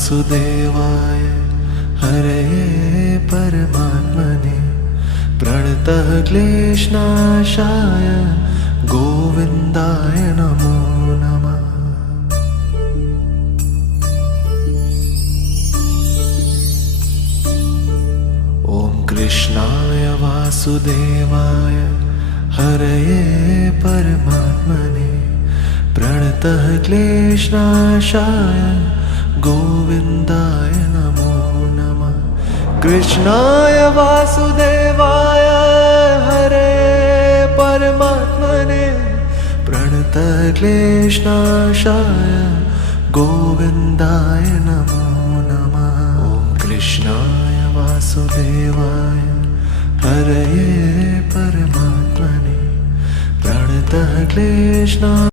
वासुदेवाय हरे परमात्मने प्रणतः क्लेशनाशाय गोविन्दाय नमो नमः। ॐ कृष्णाय वासुदेवाय हरये परमात्मने प्रणतः क्लेशनाशाय गोविन्दाय नमो नमः। कृष्णाय वासुदेवाय हरे परमात्मने प्रणतः क्लेशनाशाय गोविन्दाय नमो नमः। ॐ कृष्णाय वासुदेवाय हरये परमात्मने प्रणतः क्लेशनाशाय